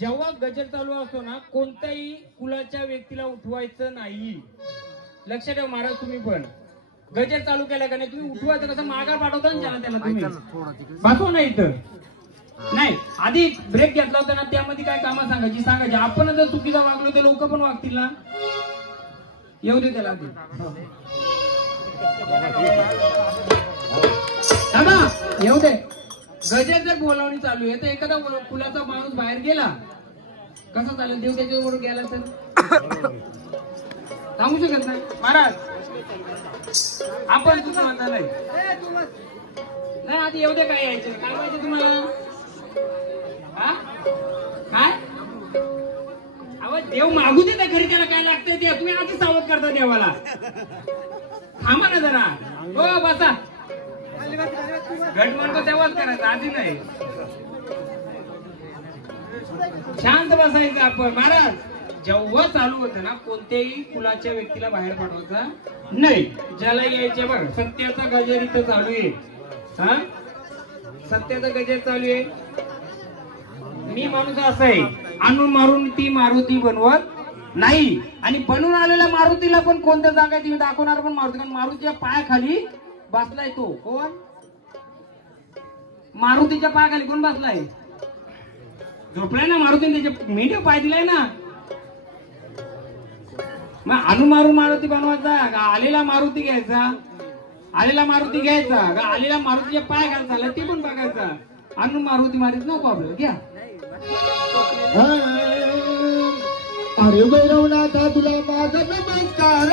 जेव्हा गजर चालू असतो ना, कोणत्याही कुलाच्या व्यक्तीला उठवायचं नाही. लक्ष ठेवा महाराज, तुम्ही पण गजर चालू केला का नाही, तुम्ही उठवायचं कसं, मागा पाठवता ना त्याला तुम्ही बसवा नाही तर नाही. आधी ब्रेक घेतला होता ना, त्यामध्ये काय कामं सांगायची. आपण जर चुकीचा वागलो तर लोक पण वागतील ना. येऊ दे त्याला, येऊ दे. गजर जर बोलावणी चालू आहे तर एखादा कुलाचा माणूस बाहेर गेला कसं चालेल, देव त्याच्याबरोबर गेला तर सांगू शकत नाही महाराज. आपण तुझं म्हणता नाही. आधी येऊ दे. काय यायचं, काय माहिती तुम्हाला? काय अहो, देव मागू दे त्या घरी, त्याला काय लागतंय ते तुम्ही आधी सावध करता देवाला. थांबा ना जरा. हो बसा. घट म्हणतो तेव्हाच करायचं, आधी नाही. शांत बसायचं आपण. महाराज जेव्हा चालू होतं ना, कोणत्याही कुलाच्या व्यक्तीला बाहेर पाठवायचा नाही. ज्याला यायचे बघ, सत्याचा गजर इथं चालू आहे. हा, सत्याचा गजर चालू आहे. मी माणूस असा आहे, आणून मारून ती मारुती बनवत नाही. आणि बनून आलेल्या मारुतीला पण कोणत्या जागा तुम्ही दाखवणार पण मारुती, कारण मारुतीच्या पायाखाली बसलाय तो. कोण? मारुतीच्या पायाखाली कोण बसलाय? झोपलाय ना मारुतीने, त्याच्या मेंढ्या पाय दिलाय ना. मग आणू मारून मारुती बनवायचा का आलेला मारुती घ्यायचा? आलेला मारुती घ्यायचा का आलेला मारुतीच्या पाय घालचा, ती पण बघायचा. आणू मारुती मारीत नको आपल्याला. घ्या. अरे भैरवनाथा तुला माझा नमस्कार.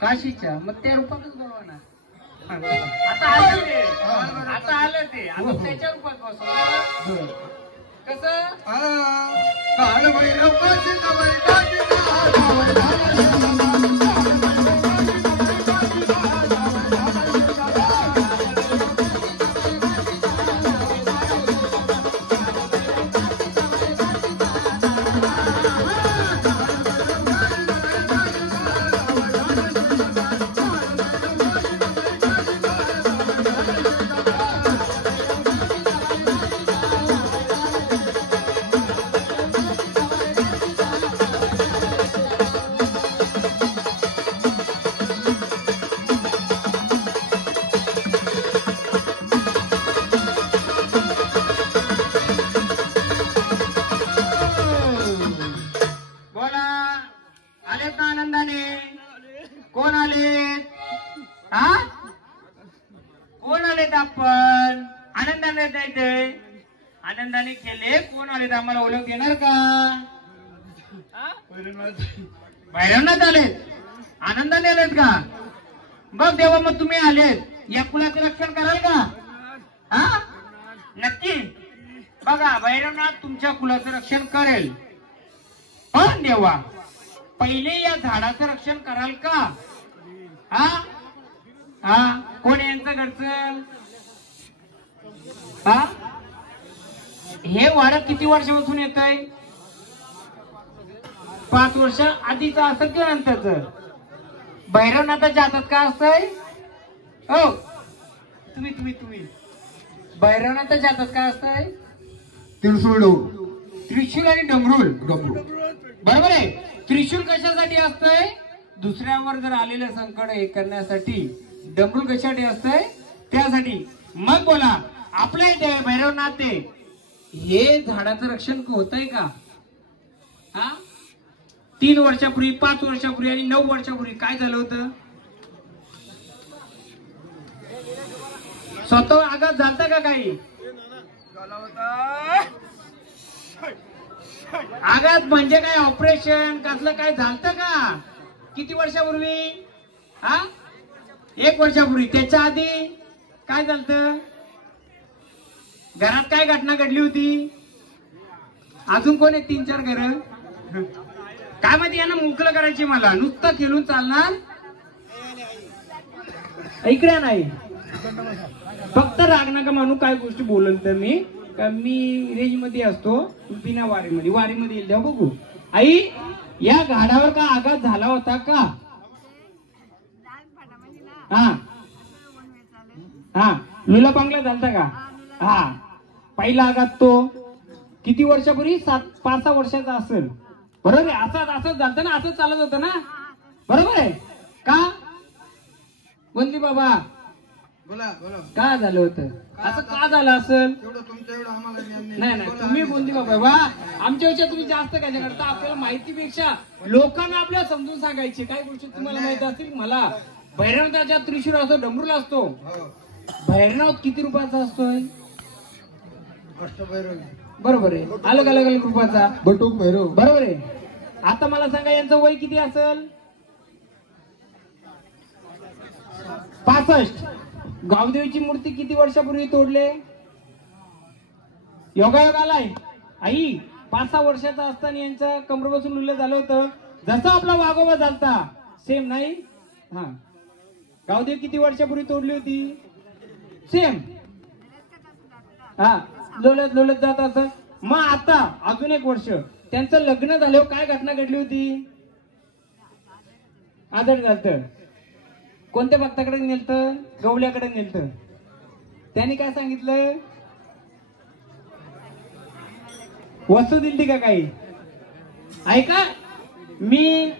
काशीच्या, मग त्या रूपातच बोलवा ना. आता आलं ते, आता त्याच्या रूपात बसवा. कसं भैरवनाथाने केले. कोण आले आम्हाला ओळख देणार का? भैरवनाथ आलेत, आनंदाने आलेत का? बघ देवा, मग तुम्ही आलेत, या कुलाचं रक्षण कराल का? हा, नक्की. बघा, भैरवनाथ तुमच्या कुलाचं रक्षण करेल, पण देवा पहिले या झाडाचं रक्षण कराल का? हा हा, कोण यांचं घरचं? हा, हे वाडं किती वर्षापासून येत आहे? 5 वर्ष आधीचं असेल किंवा नंतरचं? भैरवनाथाच्या हातात का असतंय? हो, तुम्ही भैरवनाथाच्या हातात काय असतंय? त्रिशूल आणि डमरूल. बरोबर आहे. त्रिशूल कशासाठी असतंय? दुसऱ्यावर जर आलेलं संकट हे करण्यासाठी. डमरूल कशासाठी असतंय? त्यासाठी. मग बोला, आपल्या इथे भैरवनाथ हे झाडाचं रक्षण होतंय का? हा, 3 वर्षापूर्वी, 5 वर्षापूर्वी आणि 9 वर्षापूर्वी काय झालं होतं? स्वतः आघात झालता का? काही आघात म्हणजे काय? ऑपरेशन कसलं काय झालतं का? किती वर्षापूर्वी? हा, 1 वर्षापूर्वी. त्याच्या आधी काय झालतं? घरात काय घटना घडली होती? अजून कोण आहे? 3-4 घर. काय माहिती, यांना मोकळं करायची. मला नुसतं खेळून चालणार? इकडे नाही, फक्त राग नका मानू. काय गोष्टी बोलल तर मी रेंज मध्ये असतो, बिना वारीमध्ये येईल तेव्हा बघू. आई, या झाडावर का आघात झाला होता का? हा हा, लुला पांगला झालता का? हा, पहिला आघात तो किती वर्षापूर्वी? 5-6 वर्षाचा असेल. बरोबर आहे. असंच झालं ना, असंच चालत होतं ना, बरोबर आहे का? बोलली बाबा, का झालं होतं असं? का झालं असेल? नाही, तुम्ही बोलली बाबा, आमच्यापेक्षा तुम्ही जास्त काय करता. आपल्याला माहितीपेक्षा लोकांना आपल्याला समजून सांगायची. काही गोष्टी तुम्हाला माहिती असतील. मला भैरवनाथाच्या त्रिशूळ असतो, डमरूल असतो. भैरवनाथ किती रुपयाचा असतोय? बरोबर आहे. अलग अलग रूपाचा बटूक भैरव. बरोबर आहे. आता मला सांगा, यांचं वय किती असेल? 65. गावदेवीची मूर्ती किती वर्षापूर्वी तोडले? योगायोग आलाय. आई, 5-6 वर्षाचा असताना यांचं कमर बसून लुलं झालं होतं, जसं आपला वाघोबा झालता सेम. नाही, हा, गावदेव किती वर्षापूर्वी तोडली होती? सेम. हा, लोलत जात असं. मग आता अजून 1 वर्ष त्यांचं लग्न झाल्यावर काय घटना घडली होती? आदर झालतं. कोणत्या भक्ताकडे नेलतं? गवल्याकडे नेलतं. त्यांनी काय सांगितलं? वस्तू दिली का काही? ऐका,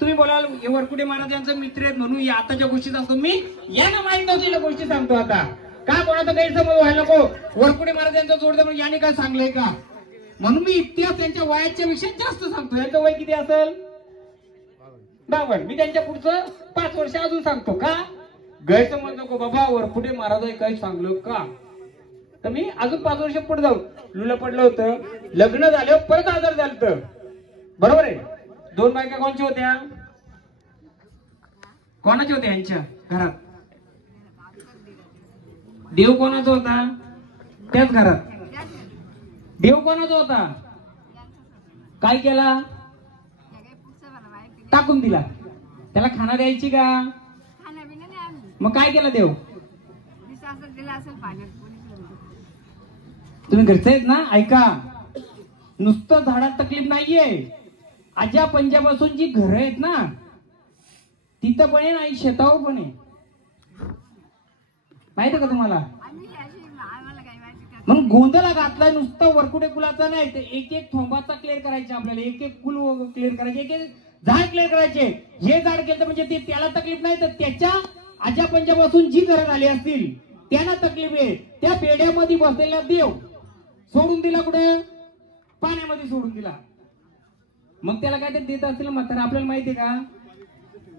तुम्ही बोलाल हे वरकुटे महाराज यांचा मित्र आहेत म्हणून या आताच्या गोष्टीत असतो. मी यांना माहित नव्हती गोष्टी सांगतो. आता का कोणाचा गैरसमज व्हायला नको? वरकुटे महाराज यांचा जोडदा म्हणून याने काय सांगलंय का? म्हणून मी इतिहास त्यांच्या वयाच्या विषयी जास्त सांगतो. यांचं वय किती असेल? 52. मी त्यांच्या पुढचं 5 वर्ष अजून सांगतो. का गैरसमज नको बाबा, वरकुटे महाराज काही सांगलं का? तर मी अजून 5 वर्ष पुढे जाऊ. लुलं पडलं होतं, लग्न झाल्यावर परत आजार झालं. बरोबर आहे. 2 बायका कोणच्या होत्या? कोणाच्या होत्या यांच्या घरात? देव कोणाचा होता? त्याच घरात. देव कोणाचा होता? काय केला? टाकून दिला. त्याला खाना द्यायची का? मग काय केला देव? तुम्ही घरचे आहेत ना, ऐका. नुसतं झाडात तकलीफ नाहीये. आज्या पंजापासून जी घरं आहेत ना, तिथं पण आहे नाही, शेतावर पण आहे. माहिती का तुम्हाला? म्हणून गोंधळा घातलाय. नुसतं वरकुटे कुलाचा नाही, ते एक थोंबाचा क्लिअर करायचे आपल्याला. एक कुल क्लिअर करायचे, एक झाड क्लिअर करायचे. हे झाड केलं म्हणजे ते त्याला तकलीफ नाही, तर त्याच्या आज्या पंजापासून जी घरं झाली असतील त्यांना तकलीफ आहे. त्या पेढ्यामध्ये बसलेला देव सोडून दिला कुठे? पाण्यामध्ये सोडून दिला. मग त्याला काय ते देत असतील म्हातारा, आपल्याला माहितीये का?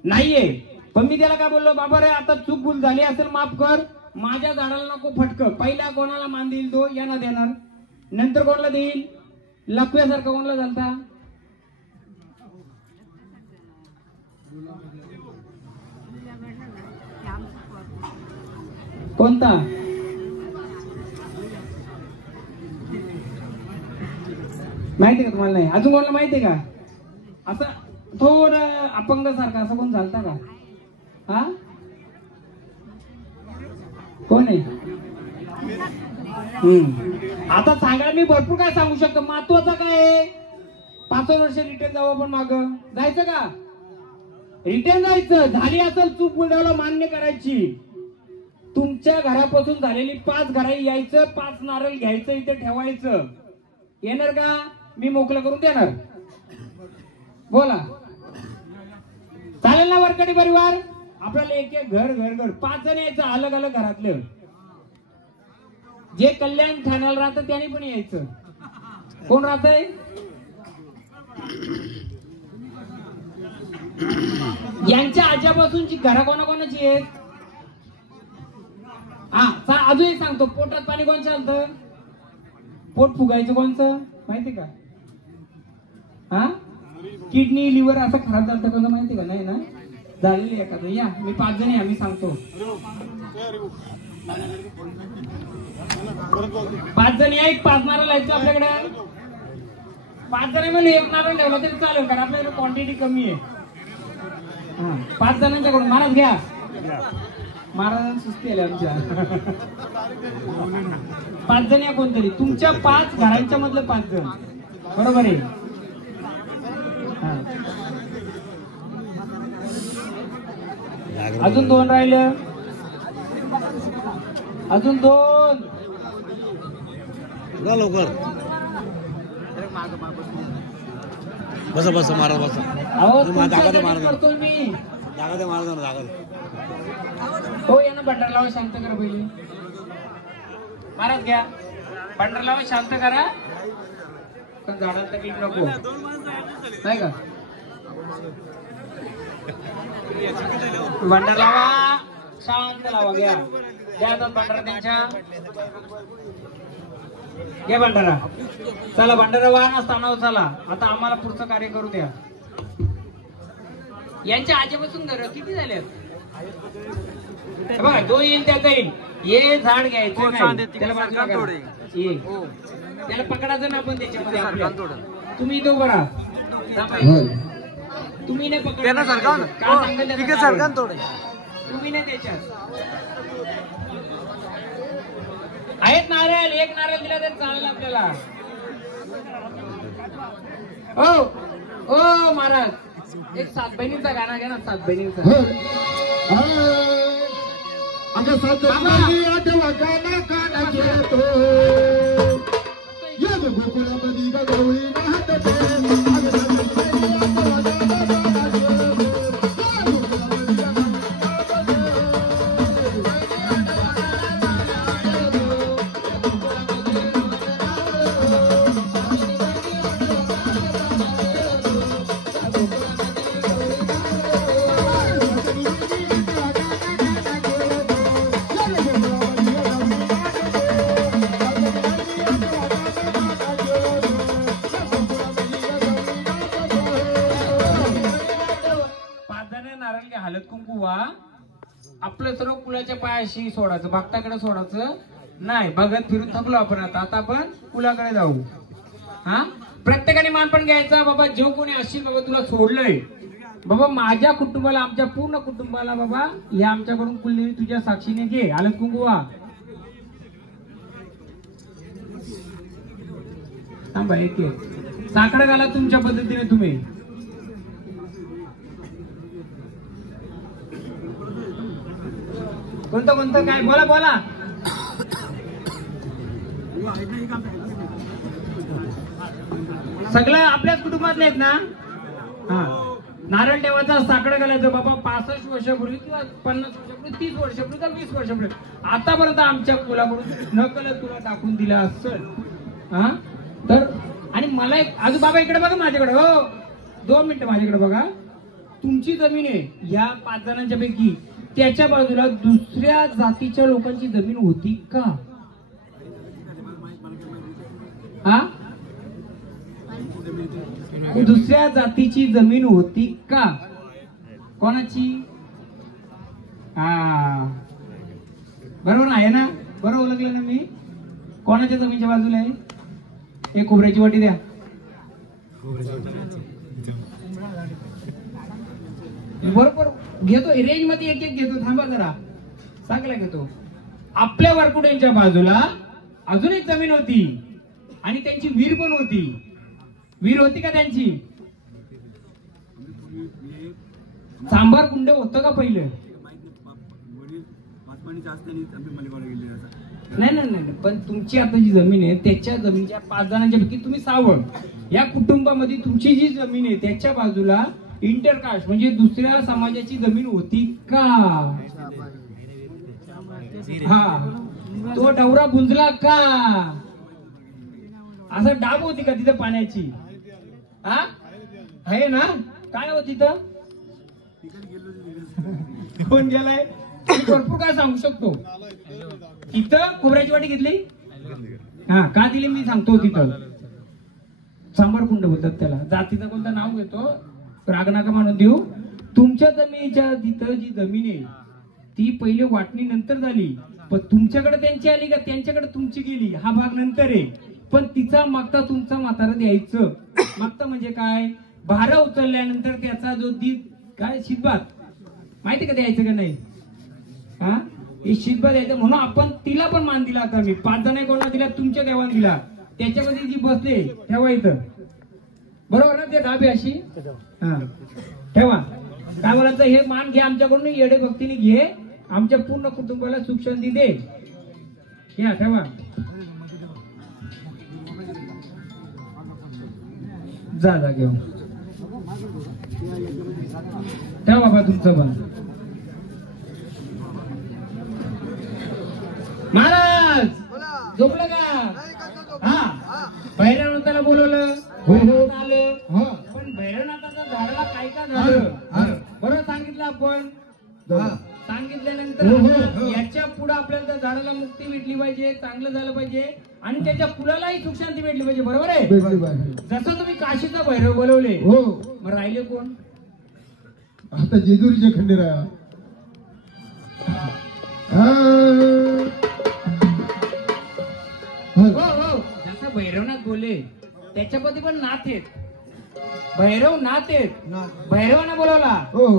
नाहीये. पण मी त्याला काय बोललो, बाबा रे आता चूक भूल झाली असेल माफ कर, माझ्या झाडाला नको फटक. पहिला कोणाला मान देईल तो? यांना देणार. नंतर कोणाला देईल? लपव्यासारखा कोणाला झालता? कोणता? माहिती का तुम्हाला? नाही अजून कोणाला माहिती का? असं थोडं अपंग सारखा असं कोण झालता का? हा कोण आहे? आता सांगा, मी भरपूर काय सांगू शकतो. महत्वाचं काय आहे? 5 वर्ष रिटर्न जाऊ आपण. माग जायचं का? रिटर्न जायचं. झाली असेल चूक बुलढाणा मान्य करायची. तुमच्या घरापासून झालेली 5 घराई यायचं, 5 नारळ घ्यायचं, इथे ठेवायचं. येणार का? मी मोकळं करून देणार. बोला, चालेल ना वरकडी परिवार? आपल्याला एक एक घर घर घर 5 जण यायचं, अलग अलग घरातलं. जे कल्याण ठाण्याला राहतं त्याने पण यायचं. कोण राहतंय? यांच्या आजूबाजूची घरा कोणाकोणाची आहेत? हा अजून एक सांगतो, पोटात पाणी कोण चालतं? पोट फुगायचं कोणचं माहिती का? हा किडनी लिव्हर असं खराब झालं कोणतं माहिती का? नाही ना? झालेली एखादं. या मी 5 जण या, मी सांगतो. 5 जण या. एक 5 नारळ लायचं आपल्याकडे. 5 जण म्हणजे 1 नारळ ठेवला तरी चालेल, कारण आपल्याकडे क्वांटिटी कमी आहे. 5 जणांच्याकडून महाराज घ्या. महाराजांना सुस्ती आली आमच्या. 5 जण या कोणतरी. तुमच्या 5 घरांच्या मधलं 5 जण. बरोबर आहे? अजून 2 राहिलं. अजून 2. लवकर बस बस मारा बस. करतो मी. हो यांना बंडर लावा, शांत करा पहिले. महाराज घ्या, बंडर लावा, शांत करा. पण झाडात तकलीफ नको, नाही का? बंडर लावा, शांत लावा. घ्या द्या आता बंडरा त्यांच्या. घ्या बंडारा. चला बंडारा वाहन स्थानावर चला. आता आम्हाला पुढचं कार्य करू द्या. यांच्या आजपासून घर किती झाले? बघा, जो येईल त्याचा येईल. हे झाड घ्यायचं नाही, त्याला बाजूला करा. त्याला पकडायचं ना आपण त्याच्यामध्ये. तुम्ही इथं उभं राहा. तुम्ही नाही पकडा. तुम्ही नाही त्याच्यात. आहेत नारळ. 1 नारळ दिला तर चालेल आपल्याला. ओ महाराज, एक 7 बहिणीचा गाणं घ्या ना. 7 बहिणीचा. अगं 7 बहिणी आठवा काना काना घेतो. या गोकुळामध्ये गवळी राहत. हळद कुंकू वा आपलं सर्व कुलाच्या पायाशी सोडायचं, भक्ताकडे सोडायचं नाही. बघत फिरून थकलो आपण. आता आपण कुलाकडे जाऊ. हा प्रत्येकाने मानपण घ्यायचा. बाबा जेव कोणी असशील बाबा तुला सोडलंय बाबा, माझ्या कुटुंबाला, आमच्या पूर्ण कुटुंबाला बाबा या आमच्याकडून कुलदेवी तुझ्या साक्षीने घे. हळद कुंकू वा. थांबा एक साकडं घाला तुमच्या पद्धतीने. तुम्ही कोणतं कोणतं काय बोला बोला. सगळं आपल्याच कुटुंबातले आहेत ना? हा नारळ देवाचा साकडं घालायचं बाबा. 65 वर्षापूर्वी किंवा 50 वर्षापूर्वी, 30 वर्षापूर्वी तर 20 वर्षापूर्वी आतापर्यंत आमच्या कुलाकडून नकल तुला टाकून दिला असेल. हा तर आणि मला एक अजून बाबा इकडे बघा माझ्याकडे. हो 2 मिनिटं माझ्याकडे बघा. तुमची जमीन आहे या 5 जणांच्या पैकी त्याच्या बाजूला दुसऱ्या जातीच्या लोकांची जमीन होती का? हा दुसऱ्या जातीची जमीन होती का? कोणाची? हा बरोबर आहे ना? बरोबर ओळखलं ना मी? कोणाच्या जमीनच्या बाजूला आहे? एक खोबऱ्याची वाटी द्या. बरोबर घेतो, रेंज मध्ये एक एक घेतो. थांबा जरा, चांगला घेतो. आपल्या वरकुड्यांच्या बाजूला अजून एक जमीन होती आणि त्यांची विहीर पण होती. विहीर होती का त्यांची? सांबार कुंड होतं का पहिलं? नाही नाही नाही, पण तुमची आता जी जमीन आहे त्याच्या जमिनीच्या 5 जणांच्या पैकी तुम्ही 6 या कुटुंबामध्ये तुमची जी जमीन आहे त्याच्या बाजूला इंटरकास्ट म्हणजे दुसऱ्या समाजाची जमीन होती का? हा तो डवरा बुंजला का? असं डाब होती का तिथं पाण्याची? हा आहे ना? काय होती तिथं? कोण गेलाय? भरपूर काय सांगू शकतो. तिथं खोबऱ्याची वाटी घेतली. हा का दिली मी सांगतो. तिथं सांबार कुंड बोलतात त्याला. जातीचं कोणतं नाव घेतो राग नका म्हणून देऊ. तुमच्या जमिनीच्या तिथं जी जमीन आहे ती पहिले वाटणी नंतर झाली, पण तुमच्याकडे त्यांची आली का त्यांच्याकडे तुमची गेली हा भाग नंतर आहे. पण तिचा मागता तुमचा म्हातारा द्यायचं. मागता म्हणजे काय? भारा उचलल्यानंतर त्याचा जो काय शीतभात माहिती का द्यायचं का नाही? हा हे शीतभात द्यायचं म्हणून आपण तिला पण मान दिला. आता मी 5 जण कोणाला दिला? तुमच्या देवान दिला. त्याच्यामध्ये जी बसले ठेवा इथं. बरोबर ना? ते धाबे अशी हा ठेवा. काय बोलायचं? हे मान घे आमच्याकडून, येडे भक्तीने घे. आमच्या पूर्ण कुटुंबाला सुख शांती दे. या ठेवा. जा घेऊन ठेवा बाबा तुमचं पण. महाराज झोपलं का? हा भैरवनाथाला बोलवलं, आलं. पण भैरवनाथाच्या झाडाला काय का झालं? बरोबर सांगितलं आपण. सांगितल्यानंतर याच्या पुढे आपल्याला त्या झाडाला मुक्ती भेटली पाहिजे, चांगलं झालं पाहिजे आणि त्याच्या फुलालाही सुख शांती भेटली पाहिजे. बरोबर आहे? जसं तुम्ही काशीचा भैरव बोलवले, मग राहिले कोण? आता जेजुरीचे खंडेराया. जसं भैरवनाथ बोलले त्याच्यामध्ये पण नाथ आहेत. भैरव नाथ आहेत. भैरवानं बोलवला,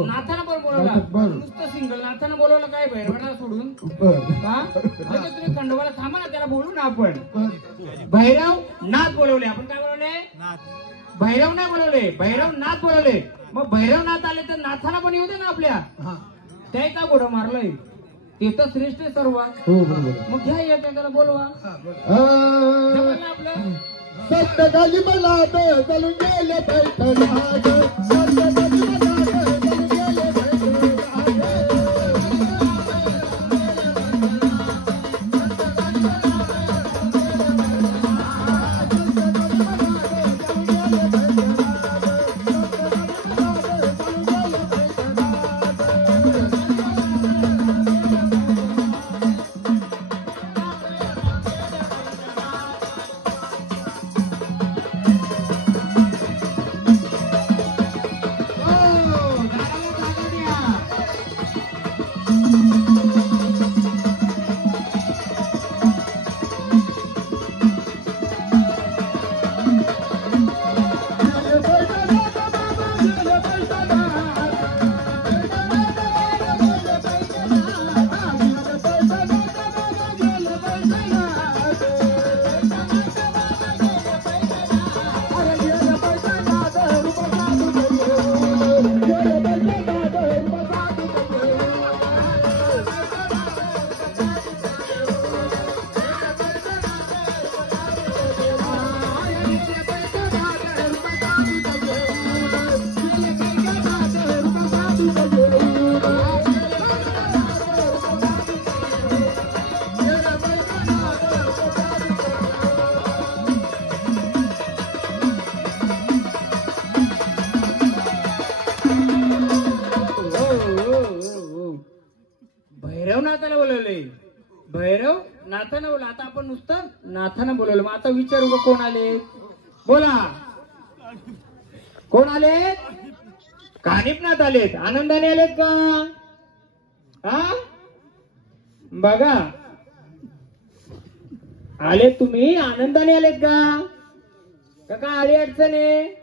नाथानं पण बोलवला. नुसतं सिंगल नाथानं बोलवलं काय भैरवाला सोडून? तुम्ही खंडोबाला थांबा ना, त्याला बोलू ना आपण. भैरव नाथ बोलवले. आपण काय बोलवले? भैरव नाही बोलवले, भैरव नाथ बोलवले. मग भैरवनाथ आले तर नाथाना पण येऊ दे ना आपल्या. त्याचा घोडा मारलाय ते तर श्रेष्ठ सर्व. मग घ्या एखाद्याला बोलवा. आपलं सत्य गाली मला चालून गेले पैठण. भैरवनाथाला बोलवले. भैरव नाथानं बोला. आता आपण नुसतं नाथानं बोलवलं. मग आता विचारू का कोण आले? बोला कोण आलेत? कानिपनाथ आलेत. आनंदाने आलेत का? हा बघा आलेत. तुम्ही आनंदाने आलेत का काय आली अडचणी?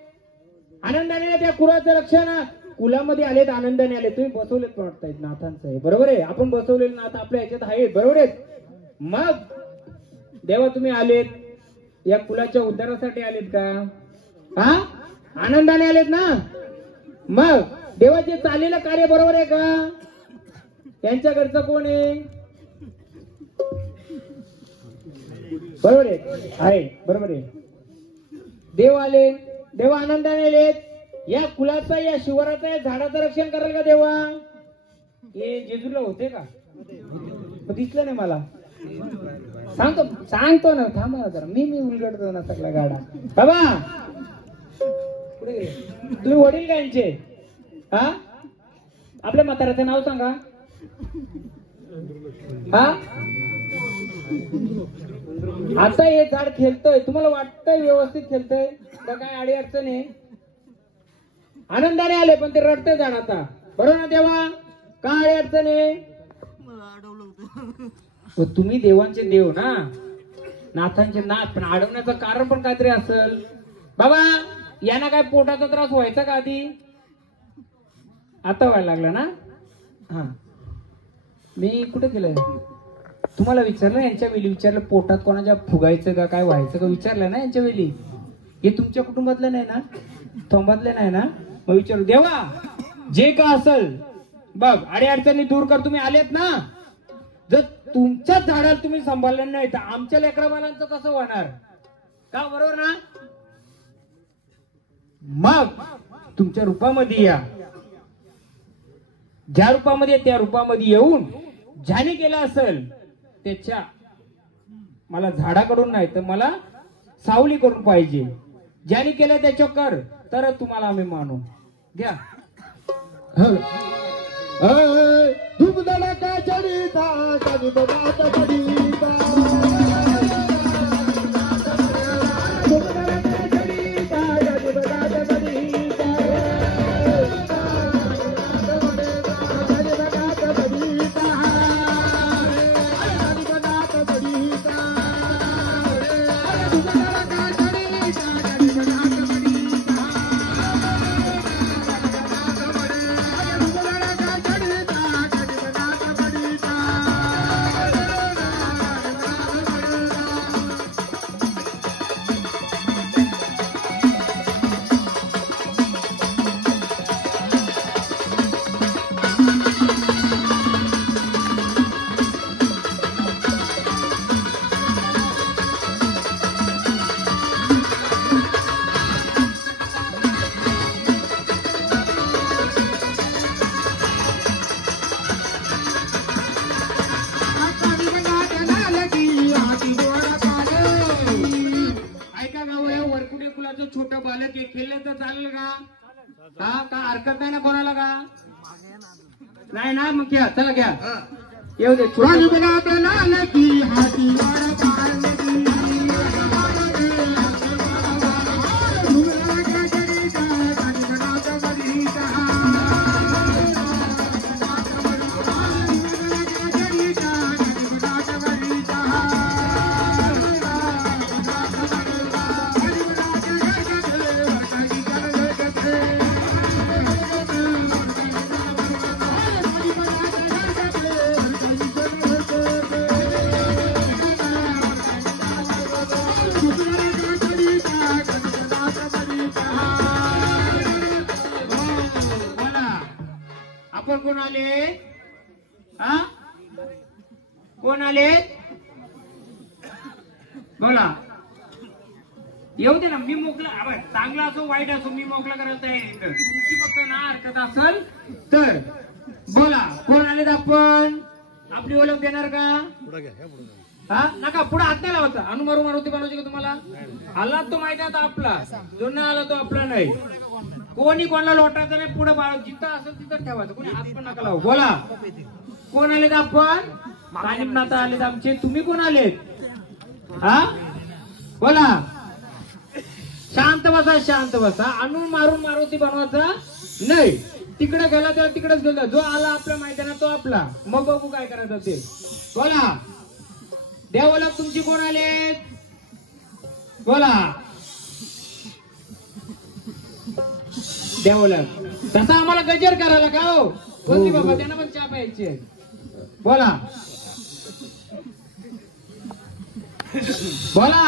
आनंदाने त्या कुळाचं रक्षण कुलामध्ये आलेत, आनंदाने आले. तुम्ही बसवलेत पण वाटतायत नाथांचं आहे. बरोबर आहे, आपण बसवलेले नाथ आपल्या ह्याच्यात आहेत. बरोबर आहेत. मग देवा तुम्ही आलेत या कुलाच्या उद्धारासाठी आलेत का? हा आनंदाने आलेत ना? मग देवाचे चाललेलं कार्य बरोबर आहे का? त्यांच्याकडचं कोण आहे? बरोबर आहे बरोबर आहे. देव आले, देव आनंदाने आलेत. या कुलाचा या शिवाराचा या झाडाचं रक्षण कराल का देवा? हे जेजूला होते का? दिसलं नाही मला. सांगतो ना, थांबा जरा. मी उलगडतो ना सगळ्या गाडा. बाबा कुठे गेले? तुम्ही वडील का यांचे? हा आपल्या म्हाताऱ्याचं नाव सांगा. हा आता हे झाड खेळतंय, तुम्हाला वाटतंय व्यवस्थित खेळतंय का काय अडी अडचण आहे? आनंदाने आले पण ते रडतंय झाड आता. बरोबर ना देवा? काय अडचण आहे? तुम्ही देवांचे देव ना, नाथांचे नाथ, पण अडवण्याचं कारण पण काहीतरी असेल. बाबा यांना काय पोटाचा त्रास व्हायचा का आधी? आता व्हायला लागला ना? हा मी कुठे गेलोय? तुम्हाला विचारलं यांच्या वेळी, विचारलं पोटात कोणाच्या फुगायचं का काय व्हायचं का विचारलं ना यांच्या वेळी? हे तुमच्या कुटुंबातलं नाही ना, तोंबातले नाही ना? मग विचारू देवा जे का असेल बघ, अडी अडचणी दूर कर. तुम्ही आलेत ना, जर तुमच्याच झाडाला तुम्ही सांभाळलं नाही तर आमच्या लेकरा बाळांचं कसं होणार का? बरोबर ना? मग तुमच्या रूपामध्ये या, ज्या रूपामध्ये त्या रूपामध्ये येऊन ज्याने केलं असेल त्याच्या मला झाडाकडून नाही तर मला सावली करून पाहिजे. ज्याने केलं त्याच्या कर तर तुम्हाला आम्ही मानू. घ्या धूमधडाका चढीता कधी बघात चढीता छोट बालक खेळले तर चालेल का? का हरकत नाही ना कोणाला का? नाही ना? मग घ्या, चला घ्या, येऊ दे. आपण कोण आले? हा कोण आले? बोला. येऊ दे ना, मी मोकला. चांगला असो वाईट असो मी मोकला करायला तयार आहे. तुमची फक्त ना हरकत असेल तर बोला. कोण आलेत आपण? आपली ओळख देणार का? हा नका पुढे हात नाही लावायचा. अनुमारू मारुती बनवायची का तुम्हाला? आला तो माहिती आता आपला, जो नाही आला तो आपला नाही. कोणी कोणाला लोटायचं नाही. पुढे जिथं असेल तिथं ठेवायचं. कोणी हात पण नका लावू. बोला कोण आलेत आपण? कानिपनाथ आलेत आमचे. तुम्ही कोण आलेत? हा बोला. शांत बसा शांत बसा. आणून मारून मारुती बनवायचा नाही. तिकडे गेला तर तिकडेच गेला. जो आला आपल्या मैदानात तो आपला. मग बघू काय करायचं ते. बोला. देवाला तुमची कोण आले बोला. देवाला तसा आम्हाला गजर करायला का हो कोणती बाबा त्यांना पण चहा प्यायची बोला. बोला